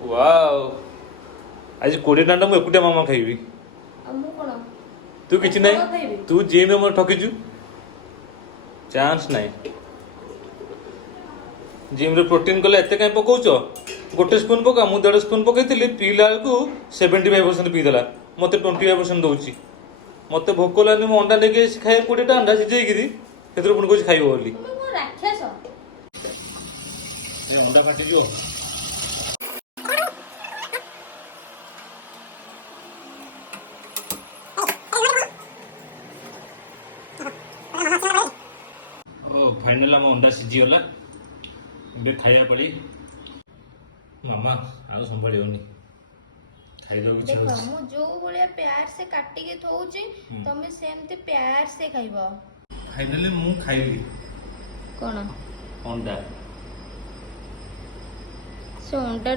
wow आज 20 टाटा मु एकुटिया मामा खाइबी আমু কোন तू किछि नहीं तू जिम में ठकिचु चांस नहीं जिम रे प्रोटीन कले एते काई पकाउछ गोटे स्पून पका मु 1.5 स्पून पकैतिली पीला को 75% पी देला मते 25% दउची मते भोक लानी मु अंडा लेके खाए 20 टा अंडा सिझेई गिरी केतरो पुन कोछ खाइबो बोली তুমি রাক্ষস ए अंडा काटी जो ओ फाइनल हम अंडा सिझी गला बे खाया पड़ी मामा आउ संभाली होनी खाई दो देखो मु जो बड़िया प्यार से काटी के थौची तमे सेमते प्यार से खाइबो फाइनली मु खाइली कोन अंडा से अंडा